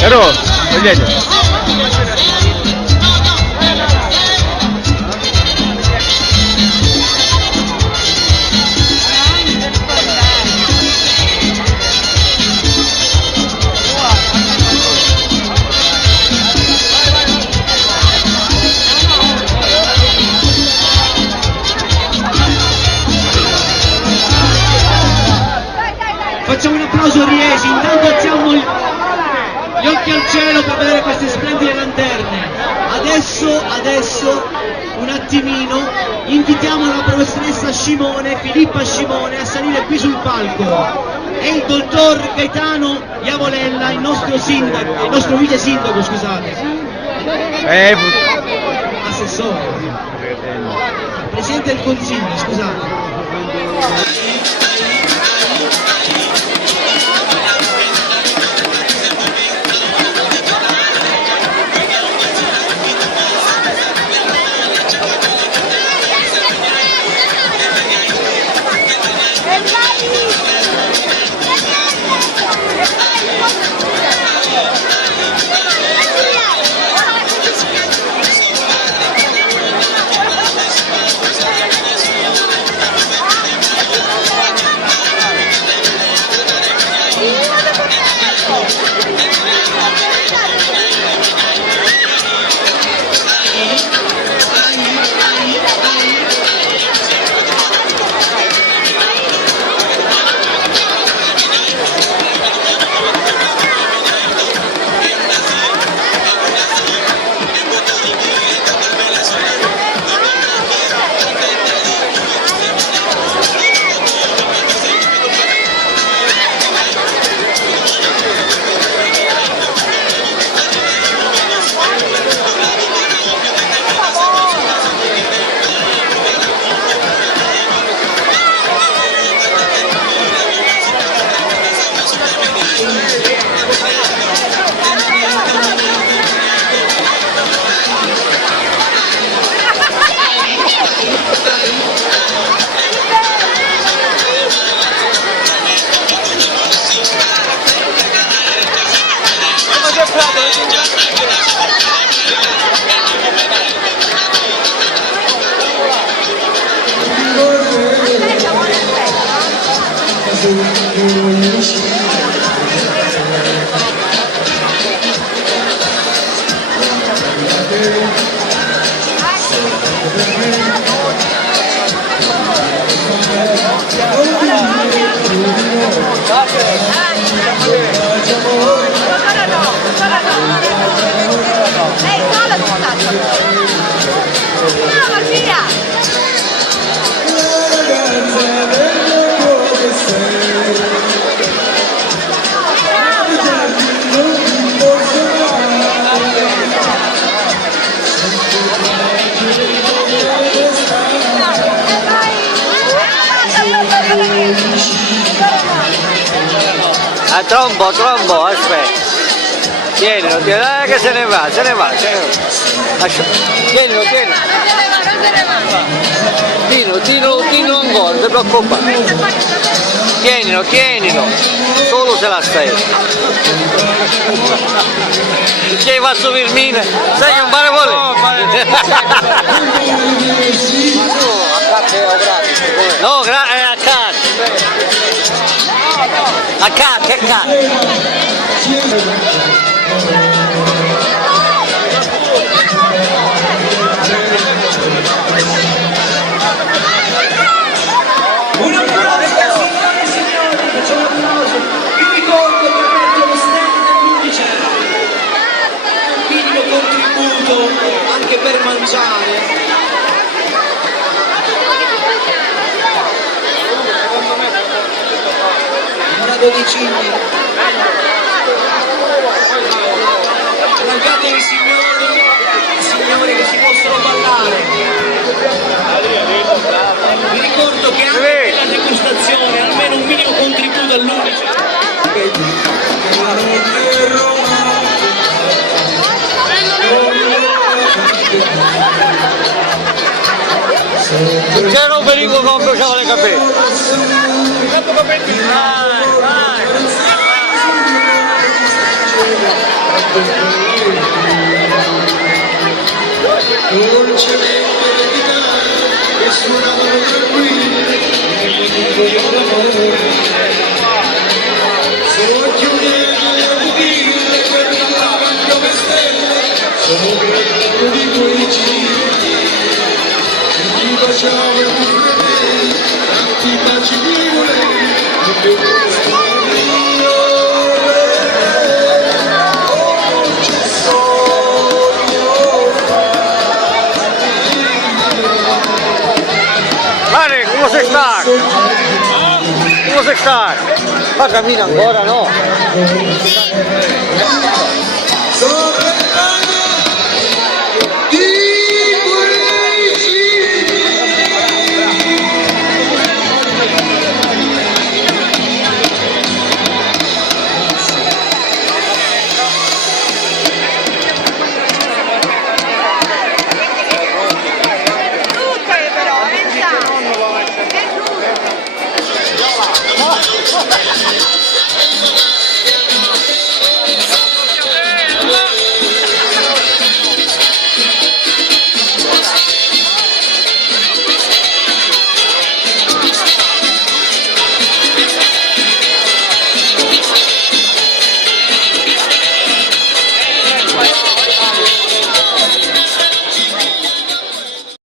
Pero, vedete. Facciamo un applauso a Riesi, intanto alziamo gli occhi al cielo per vedere queste splendide lanterne. Adesso, un attimino, invitiamo la professoressa Scimone, Filippa Scimone, a salire qui sul palco. E il dottor Gaetano Iavolella, il nostro sindaco, il nostro vice sindaco, scusate. Assessore. Presidente del Consiglio, scusate. Trombo, aspetta. Tienilo, che se ne va. Tienilo. Tino ancora, non ti preoccupare. Tienilo. Solo se la stai. Che va su Virmina, sai che non fare vuole? No, è a carte. Un applauso, signore e signori, facciamo un applauso. Vi ricordo che avete lo stand dell'11, un minimo contributo anche per mangiare. Un grado di cibi. Guardatevi signori che si possono ballare. Vi ricordo che anche nella degustazione almeno un minimo contributo all'unice. C'era un pericolo che non bruciava le capelli. Dolcemente le chitarre che suonavano tranquille sogno nelle pupille che brillavano come stelle sopra il lago di quei giri ti baciavo i fratelli tanti baci di volevi e questo è mio Mare, come sei stato? Come sei stato? Ma cammina ancora, no? Sì.